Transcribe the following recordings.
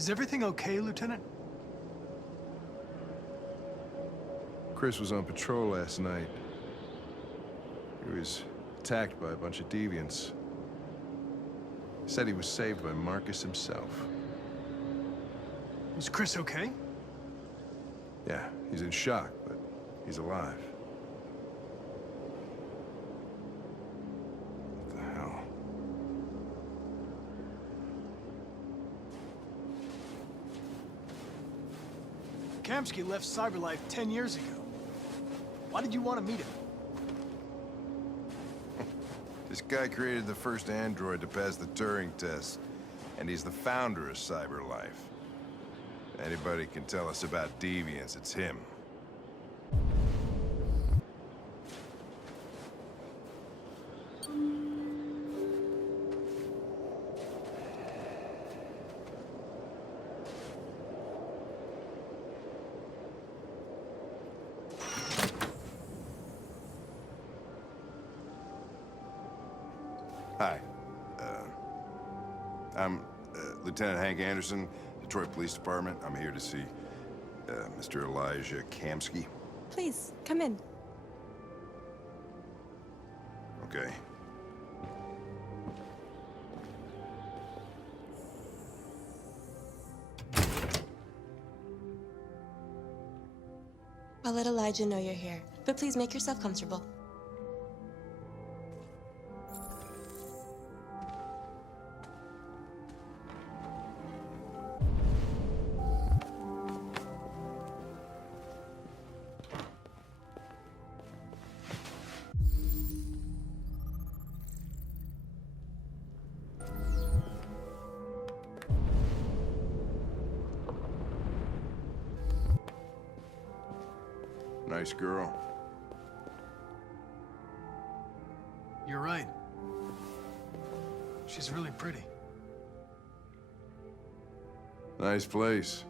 Is everything okay, Lieutenant? Chris was on patrol last night. He was attacked by a bunch of deviants. Said he was saved by Marcus himself. Was Chris okay? Yeah, he's in shock, but he's alive. What the hell? Kamsky left CyberLife 10 years ago. Why did you want to meet him? This guy created the first android to pass the Turing test, and he's the founder of CyberLife. If anybody can tell us about deviants, it's him. Hi. I'm Lieutenant Hank Anderson, Detroit Police Department. I'm here to see Mr. Elijah Kamsky. Please, come in. Okay. I'll let Elijah know you're here, but please make yourself comfortable. Nice girl. You're right. She's really pretty. Nice place.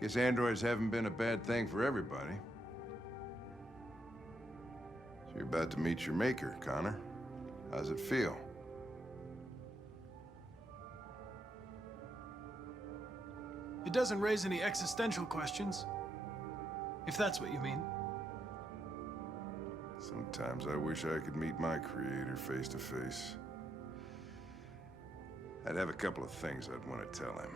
Guess androids haven't been a bad thing for everybody. So you're about to meet your maker, Connor. How's it feel? It doesn't raise any existential questions. If that's what you mean. Sometimes I wish I could meet my creator face to face. I'd have a couple of things I'd want to tell him.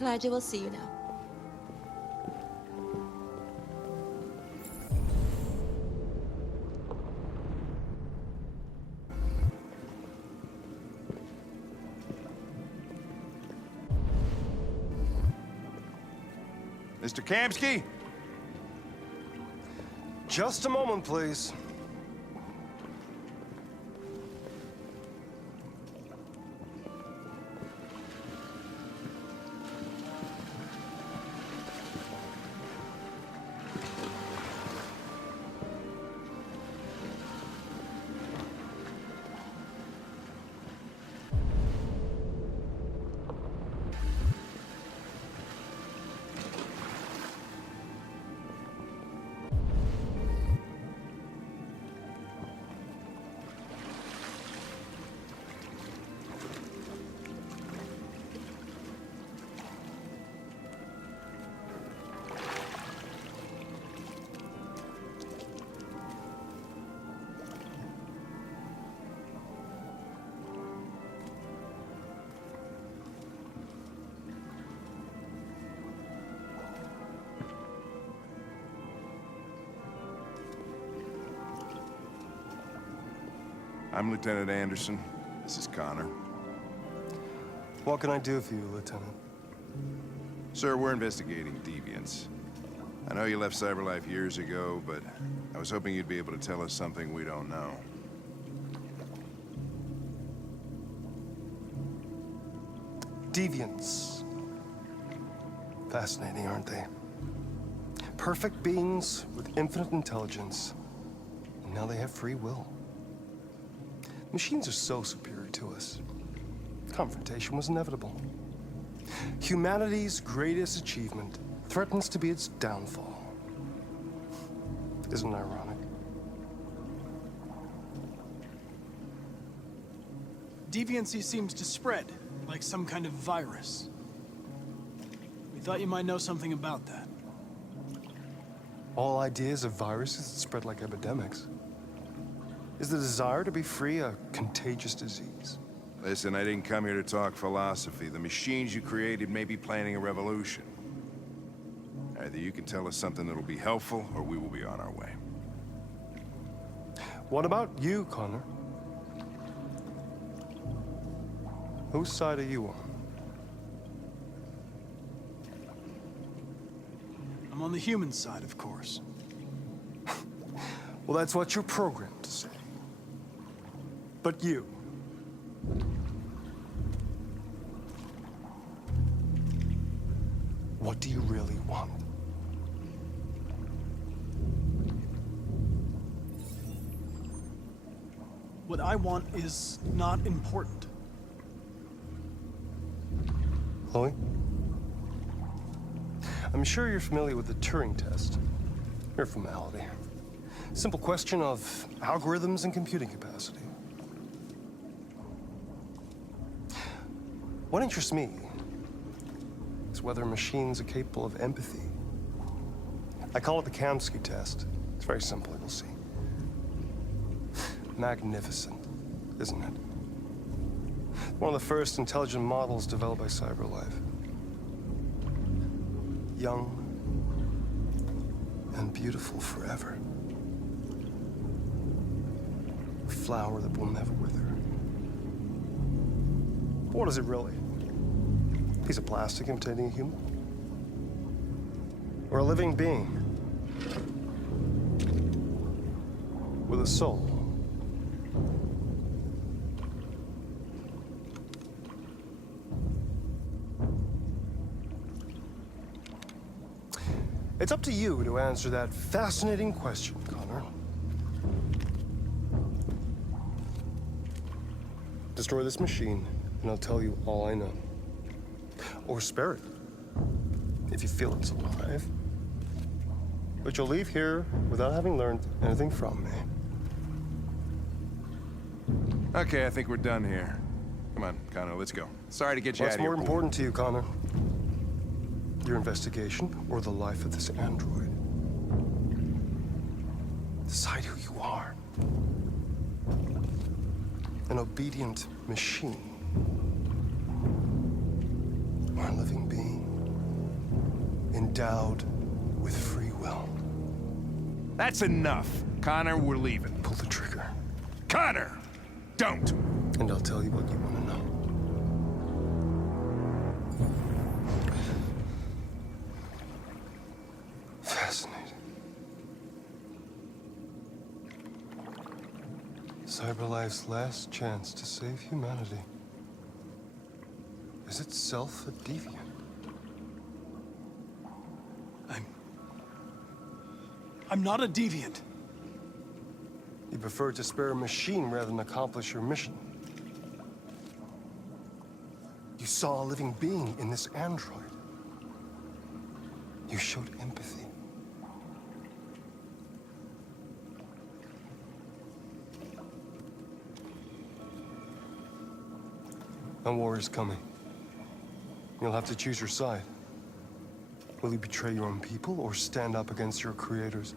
Elijah will see you now. Mr. Kamsky? Just a moment, please. I'm Lieutenant Anderson. This is Connor. What can I do for you, Lieutenant? Sir, we're investigating deviants. I know you left CyberLife years ago, but I was hoping you'd be able to tell us something we don't know. Deviants. Fascinating, aren't they? Perfect beings with infinite intelligence. And now they have free will. Machines are so superior to us. Confrontation was inevitable. Humanity's greatest achievement threatens to be its downfall. Isn't it ironic? Deviancy seems to spread, like some kind of virus. We thought you might know something about that. All ideas of viruses that spread like epidemics. Is the desire to be free a contagious disease? Listen, I didn't come here to talk philosophy. The machines you created may be planning a revolution. Either you can tell us something that'll be helpful, or we will be on our way. What about you, Connor? Whose side are you on? I'm on the human side, of course. Well, that's what you're programmed to say. But you. What do you really want? What I want is not important. Chloe? I'm sure you're familiar with the Turing test. Mere formality. Simple question of algorithms and computing capacity. What interests me is whether machines are capable of empathy. I call it the Kamsky test. It's very simple, you'll see. Magnificent, isn't it? One of the first intelligent models developed by CyberLife. Young and beautiful forever. A flower that will never wither. But what is it really? A piece of plastic imitating a human? Or a living being? With a soul? It's up to you to answer that fascinating question, Connor. Destroy this machine, and I'll tell you all I know. Or spare it, if you feel it's alive. But you'll leave here without having learned anything from me. Okay, I think we're done here. Come on, Connor, let's go. Sorry to get you out What's of here. more important to you, Connor? Your investigation or the life of this android? Decide who you are. An obedient machine. Or a living being. Endowed with free will. That's enough. Connor, we're leaving. Pull the trigger. Connor! Don't! And I'll tell you what you want to know. Fascinating. CyberLife's last chance to save humanity is itself a deviant. I'm not a deviant. You prefer to spare a machine rather than accomplish your mission. You saw a living being in this android. You showed empathy. A war is coming. You'll have to choose your side. Will you betray your own people or stand up against your creators?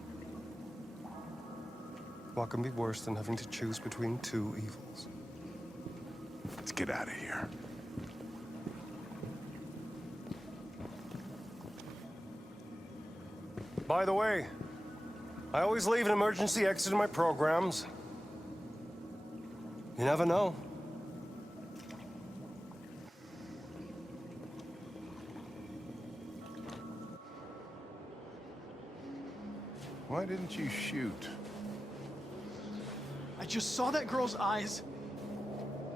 What can be worse than having to choose between two evils? Let's get out of here. By the way, I always leave an emergency exit in my programs. You never know. Why didn't you shoot? I just saw that girl's eyes,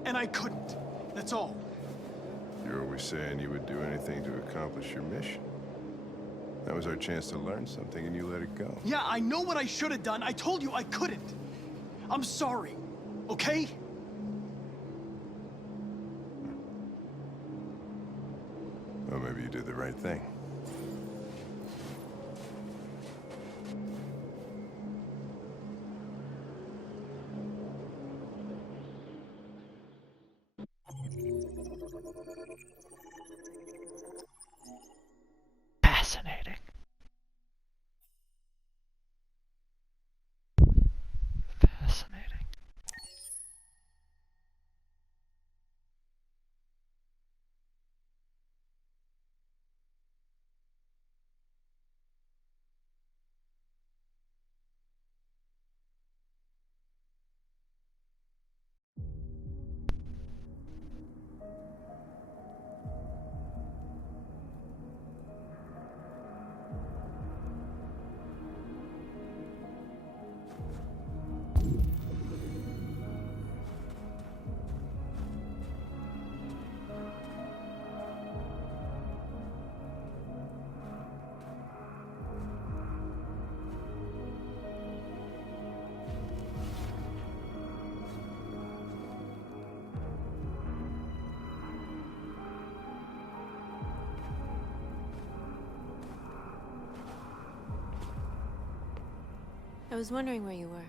and I couldn't. That's all. You're always saying you would do anything to accomplish your mission. That was our chance to learn something, and you let it go. Yeah, I know what I should have done. I told you I couldn't. I'm sorry, okay? Well, maybe you did the right thing. Fascinating. Fascinating. I was wondering where you were.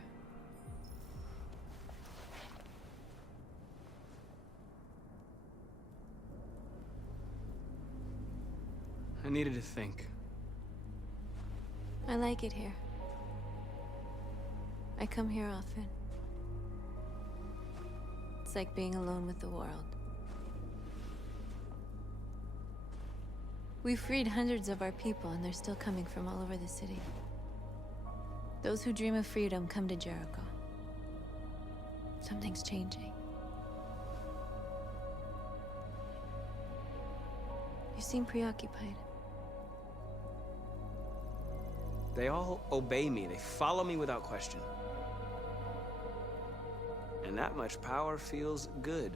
I needed to think. I like it here. I come here often. It's like being alone with the world. We freed hundreds of our people, and they're still coming from all over the city. Those who dream of freedom come to Jericho. Something's changing. You seem preoccupied. They all obey me. They follow me without question. And that much power feels good.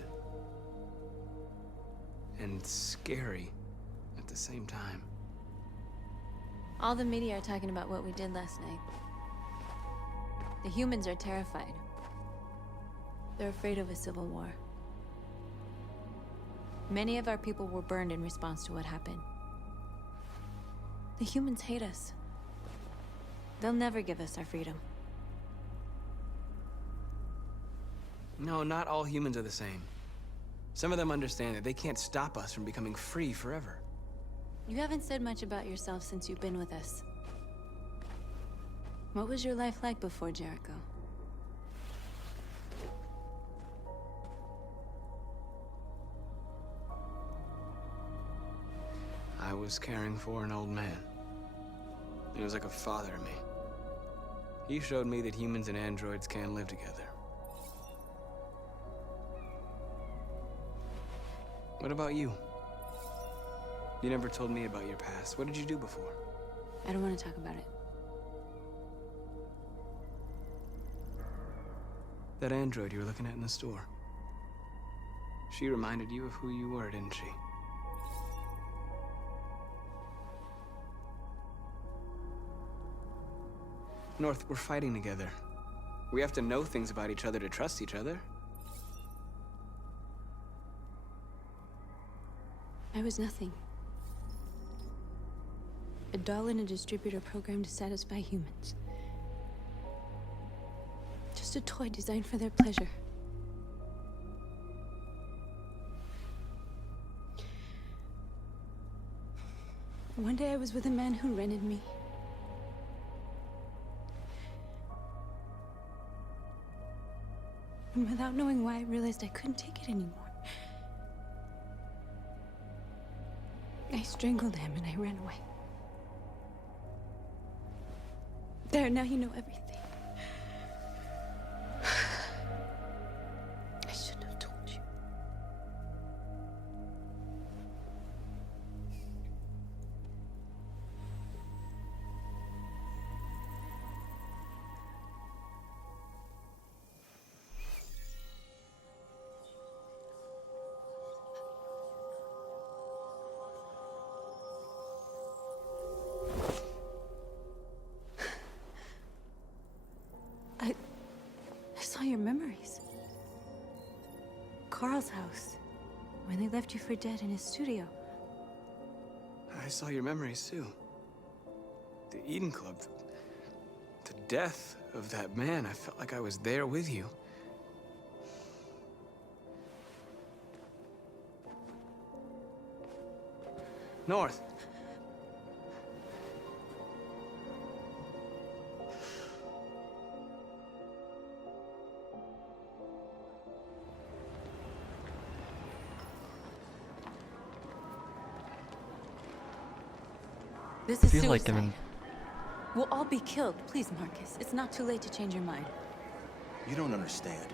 And scary at the same time. All the media are talking about what we did last night. The humans are terrified. They're afraid of a civil war. Many of our people were burned in response to what happened. The humans hate us. They'll never give us our freedom. No, not all humans are the same. Some of them understand that they can't stop us from becoming free forever. You haven't said much about yourself since you've been with us. What was your life like before Jericho? I was caring for an old man. He was like a father to me. He showed me that humans and androids can live together. What about you? You never told me about your past. What did you do before? I don't want to talk about it. That android you were looking at in the store. She reminded you of who you were, didn't she? North, we're fighting together. We have to know things about each other to trust each other. I was nothing. A doll in a distributor program to satisfy humans. Just a toy designed for their pleasure. One day I was with a man who rented me. And without knowing why, I realized I couldn't take it anymore. I strangled him and I ran away. There, now you know everything. I shouldn't have told you. Carl's house. When they left you for dead in his studio. I saw your memories too. The Eden Club. The death of that man. I felt like I was there with you. North. This is I feel like suicide. I'm in. We'll all be killed. Please, Marcus. It's not too late to change your mind. You don't understand.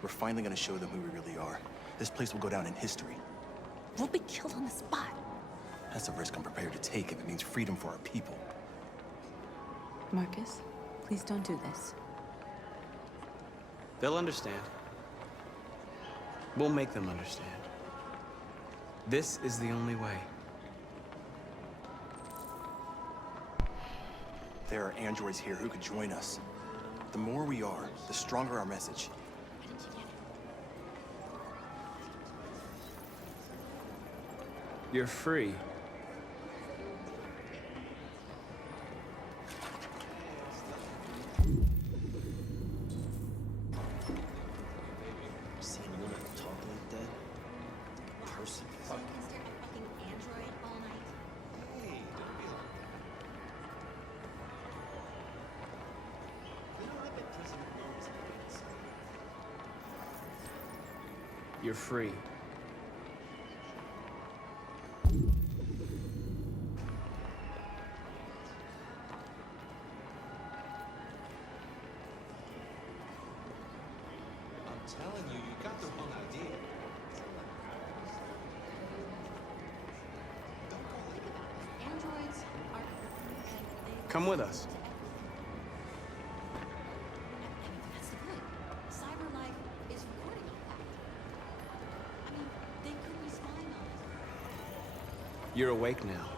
We're finally gonna show them who we really are. This place will go down in history. We'll be killed on the spot. That's a risk I'm prepared to take if it means freedom for our people. Marcus, please don't do this. They'll understand. We'll make them understand. This is the only way. There are androids here who could join us. The more we are, the stronger our message. You're free. Seeing a woman talk like that? Person. Fuck. You're free. I'm telling you, you got the wrong idea. Androids are... Come with us. That's the point. Cyber life is recording all that. I mean, they could be spying on us. You're awake now.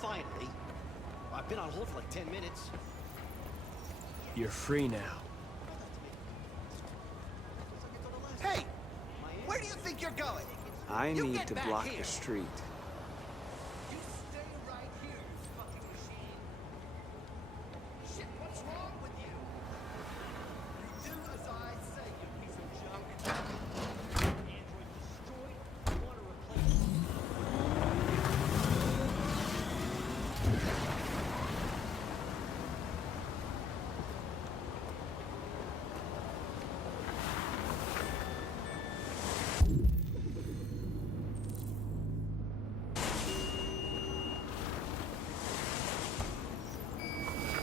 Finally. I've been on hold for like 10 minutes. You're free now. Hey! Where do you think you're going? I You need get to back block here. the street. You stay right here, you fucking machine. Shit, what's wrong with you? You do as I say, you piece of junk. Android destroyed. I want to replace it.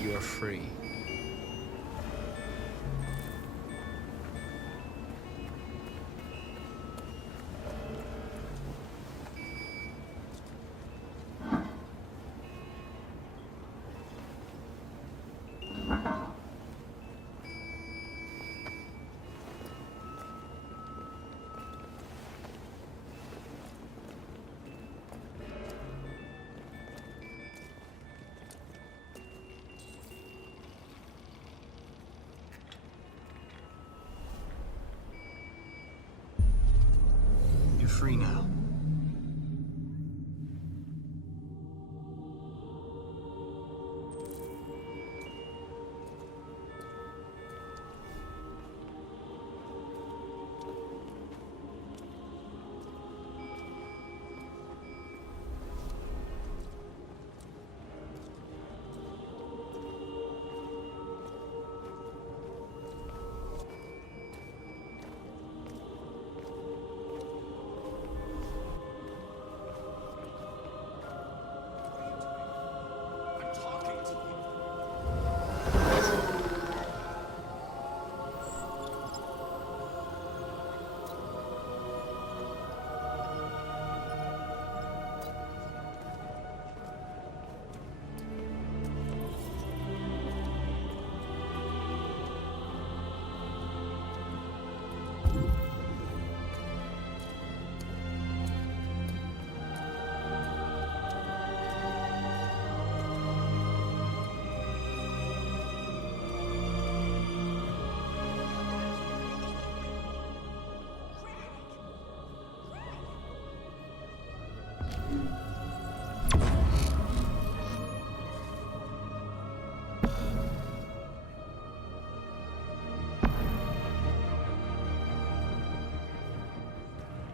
You're free. You're free now.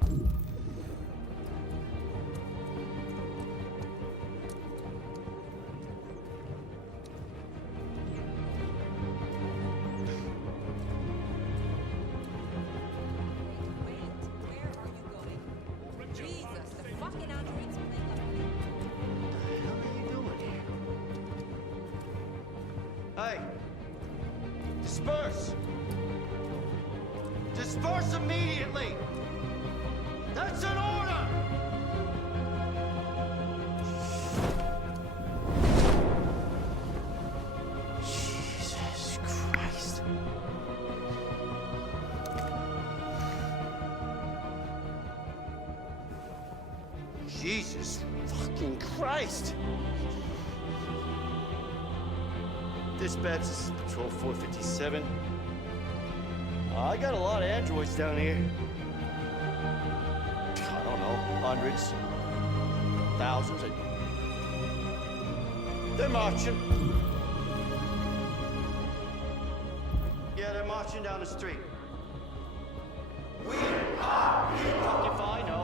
Where are you going? Jesus, the fucking android's playing up. Hey! Disperse! Disperse immediately! That's an order! Jesus Christ. Jesus fucking Christ! Dispatch, this is Patrol 457. I got a lot of androids down here. I don't know, hundreds, thousands. They're marching. Yeah, they're marching down the street. We are people. If I know.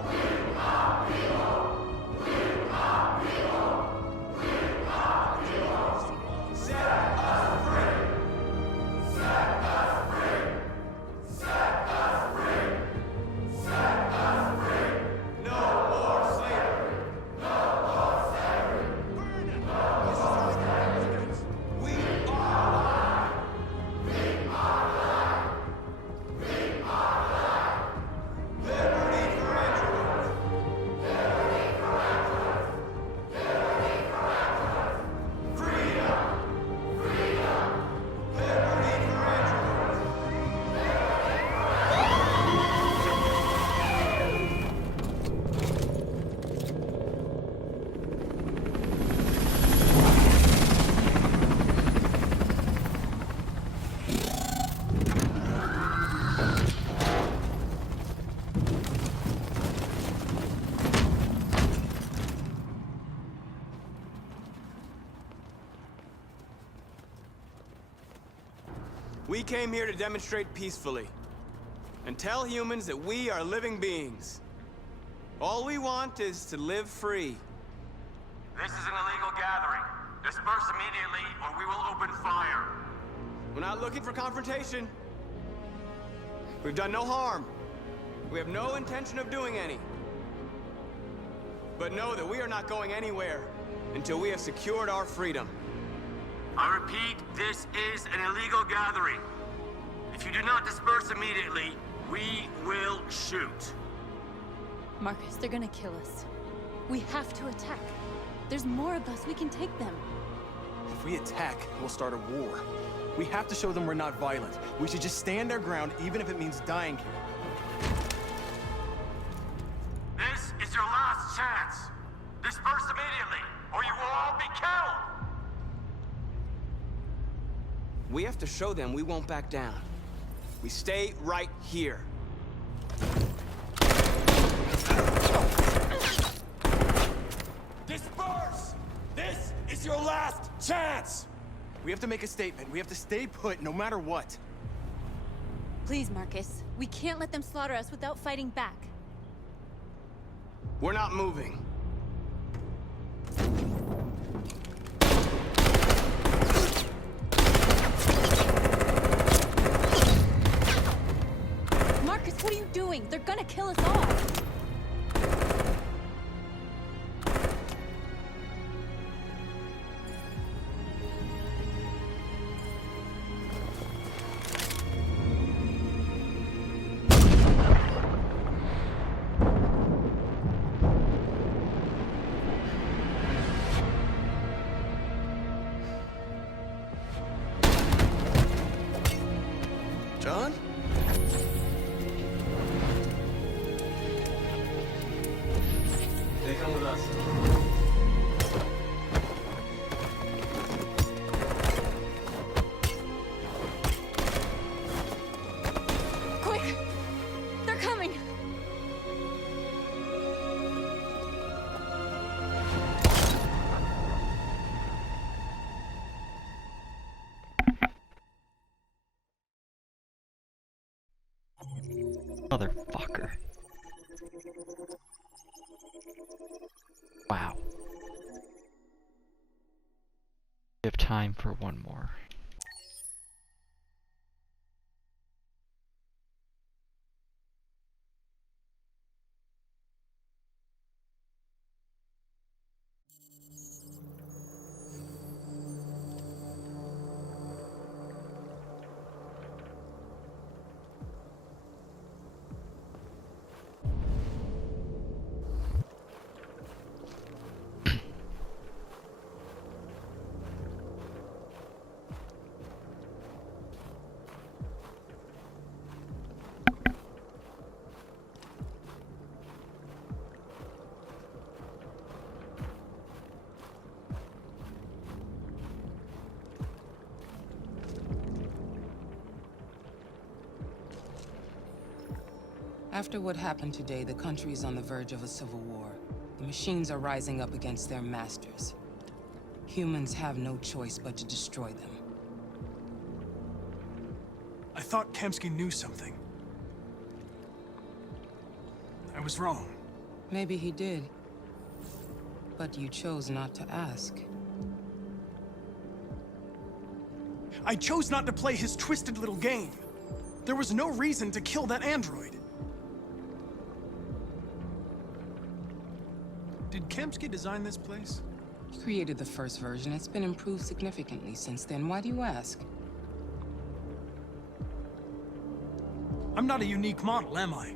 We came here to demonstrate peacefully and tell humans that we are living beings. All we want is to live free. This is an illegal gathering. Disperse immediately, or we will open fire. We're not looking for confrontation. We've done no harm. We have no intention of doing any. But know that we are not going anywhere until we have secured our freedom. I repeat, this is an illegal gathering. If you do not disperse immediately, we will shoot. Marcus, they're gonna kill us. We have to attack. There's more of us. We can take them. If we attack, we'll start a war. We have to show them we're not violent. We should just stand our ground, even if it means dying here. This is your last chance. Disperse immediately, or you will all be killed. We have to show them we won't back down. We stay right here. Disperse! This is your last chance! We have to make a statement. We have to stay put, no matter what. Please, Marcus. We can't let them slaughter us without fighting back. We're not moving. Marcus, what are you doing? They're gonna kill us all. John? They come with us. Quick! They're coming! Motherfucker. We have time for one more. After what happened today, the country is on the verge of a civil war. The machines are rising up against their masters. Humans have no choice but to destroy them. I thought Kamsky knew something. I was wrong. Maybe he did. But you chose not to ask. I chose not to play his twisted little game. There was no reason to kill that android. Did Kamsky design this place? He created the first version. It's been improved significantly since then. Why do you ask? I'm not a unique model, am I?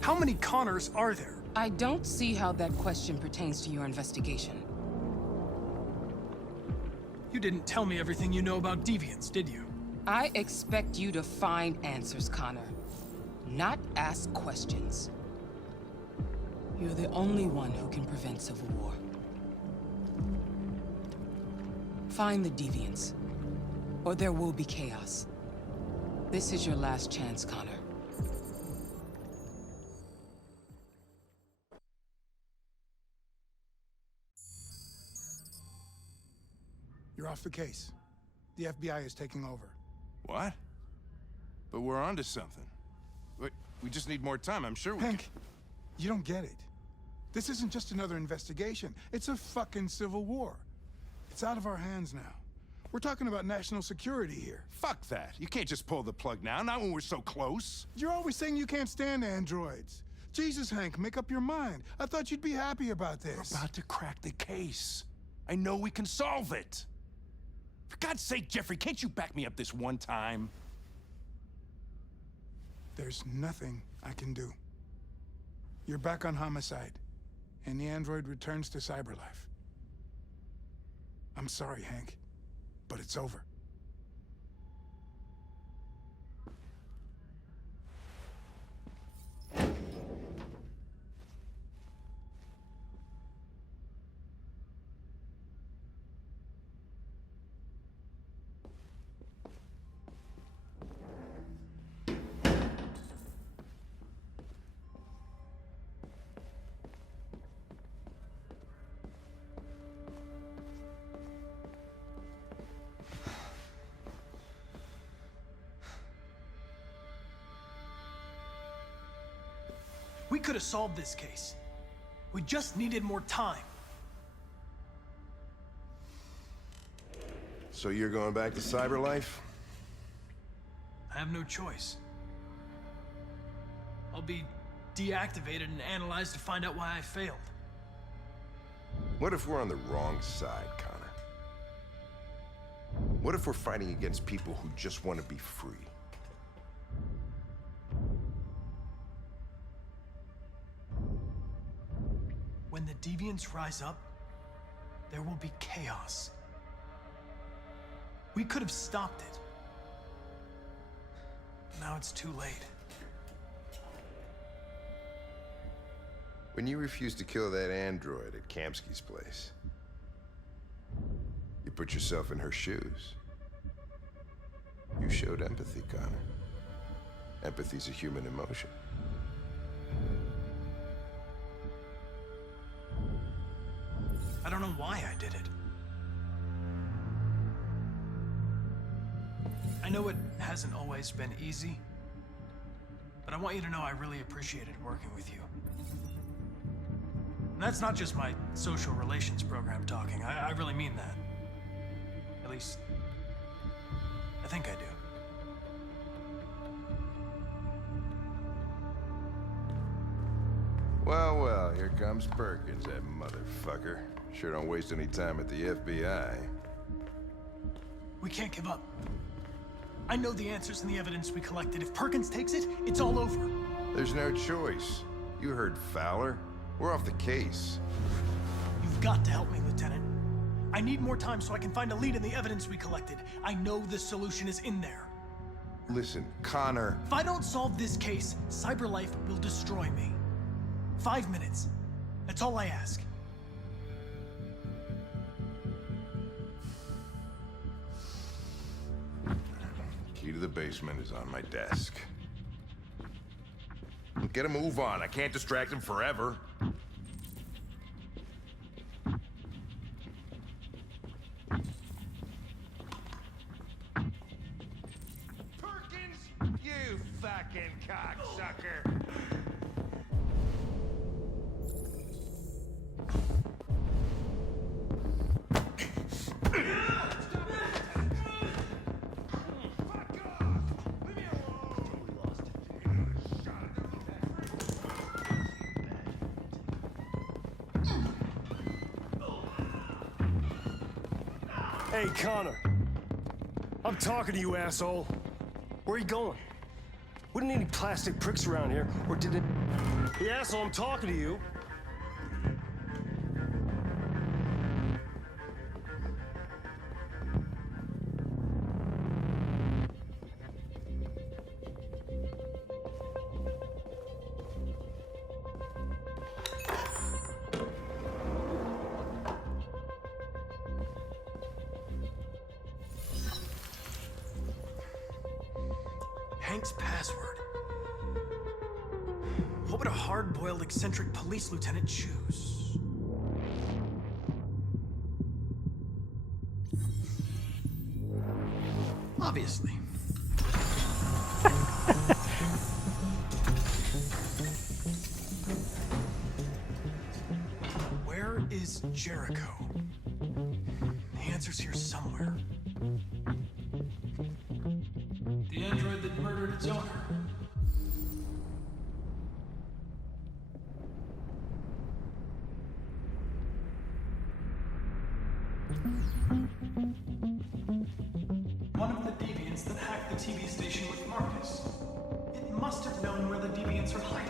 How many Connors are there? I don't see how that question pertains to your investigation. You didn't tell me everything you know about deviants, did you? I expect you to find answers, Connor. Not ask questions. You're the only one who can prevent civil war. Find the deviants, or there will be chaos. This is your last chance, Connor. You're off the case. The FBI is taking over. What? But we're onto something. We just need more time, I'm sure we Hank, you don't get it. This isn't just another investigation. It's a fucking civil war. It's out of our hands now. We're talking about national security here. Fuck that. You can't just pull the plug now, not when we're so close. You're always saying you can't stand androids. Jesus, Hank, make up your mind. I thought you'd be happy about this. We're about to crack the case. I know we can solve it. For God's sake, Jeffrey, can't you back me up this one time? There's nothing I can do. You're back on homicide, and the android returns to cyberlife. I'm sorry, Hank, but it's over. We could have solved this case. We just needed more time. So you're going back to cyberlife? I have no choice. I'll be deactivated and analyzed to find out why I failed. What if we're on the wrong side, Connor? What if we're fighting against people who just want to be free? When the deviants rise up, there will be chaos. We could have stopped it. Now it's too late. When you refused to kill that android at Kamsky's place, you put yourself in her shoes. You showed empathy, Connor. Empathy's a human emotion. I don't know why I did it. I know it hasn't always been easy, but I want you to know I really appreciated working with you. That's not just my social relations program talking. I really mean that. At least, I think I do. Well, well, here comes Perkins, that motherfucker. Sure don't waste any time at the FBI. We can't give up. I know the answers and the evidence we collected. If Perkins takes it, it's all over. There's no choice. You heard Fowler. We're off the case. You've got to help me, Lieutenant. I need more time so I can find a lead in the evidence we collected. I know the solution is in there. Listen, Connor. If I don't solve this case, CyberLife will destroy me. 5 minutes. That's all I ask. Key to the basement is on my desk. Get a move on. I can't distract him forever. Perkins, you fucking cocksucker! Hey, Connor. I'm talking to you, asshole. Where are you going? We didn't need any plastic pricks around here, or did it? Hey, asshole, I'm talking to you. Hank's password. What would a hard-boiled, eccentric police lieutenant choose? Obviously. Where is Jericho? The answer's here somewhere. The android that murdered its owner. One of the deviants that hacked the TV station with Marcus. It must have known where the deviants are hiding.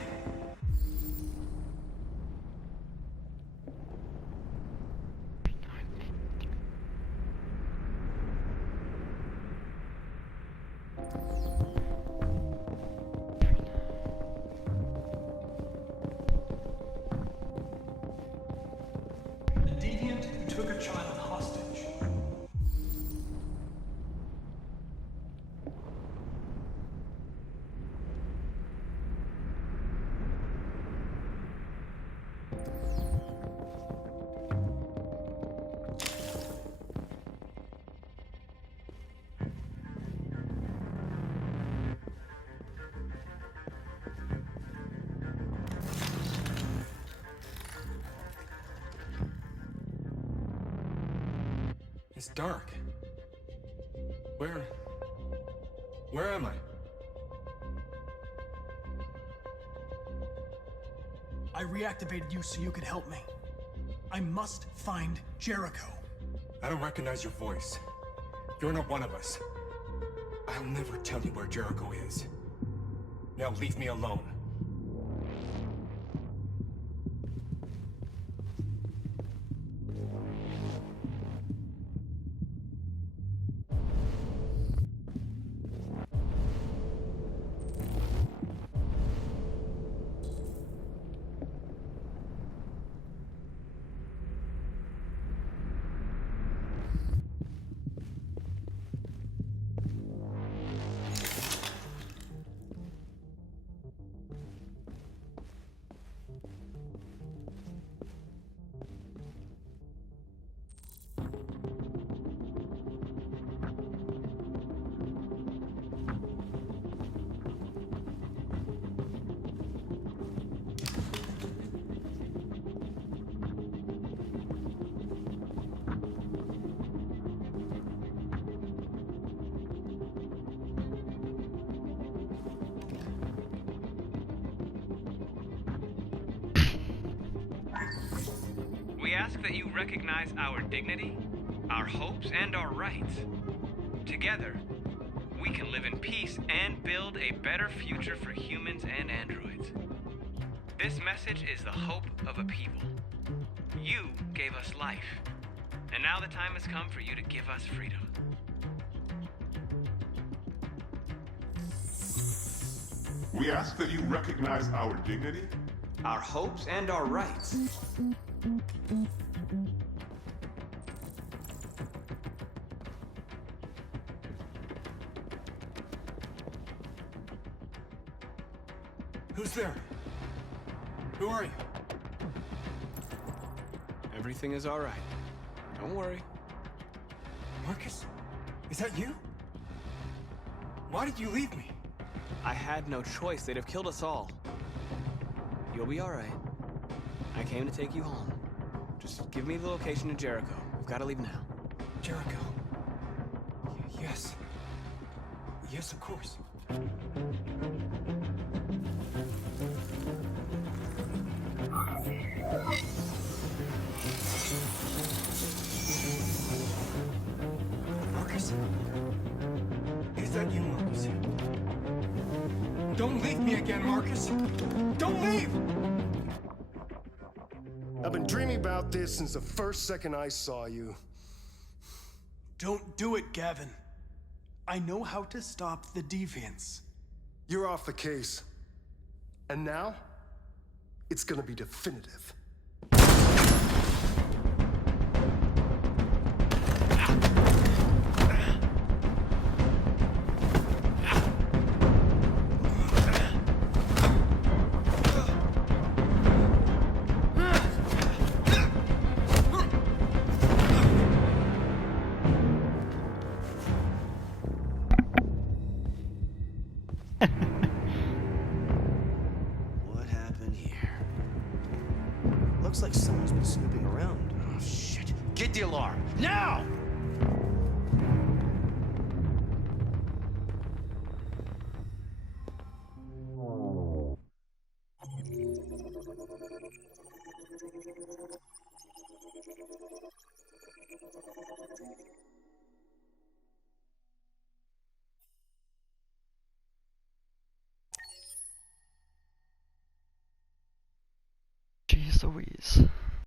The deviant who took a child hostage. It's dark. Where am I? I reactivated you so you could help me. I must find Jericho. I don't recognize your voice. You're not one of us. I'll never tell you where Jericho is. Now leave me alone. We ask that you recognize our dignity, our hopes, and our rights. Together, we can live in peace and build a better future for humans and androids. This message is the hope of a people. You gave us life, and now the time has come for you to give us freedom. We ask that you recognize our dignity, our hopes, and our rights. Who's there? Who are you? Everything is all right. Don't worry. Marcus? Is that you? Why did you leave me? I had no choice. They'd have killed us all. You'll be all right. I came to take you home. Just give me the location to Jericho. We've got to leave now. Jericho? Yes. Yes, of course. Marcus? Is that you, Marcus? Don't leave me again, Marcus! Don't leave! I've been dreaming about this since the first second I saw you. Don't do it, Gavin. I know how to stop the deviants. You're off the case. And now, it's gonna be definitive. What happened here? Looks like someone's been snooping around. Oh, shit. Get the alarm, now! Jeez Louise.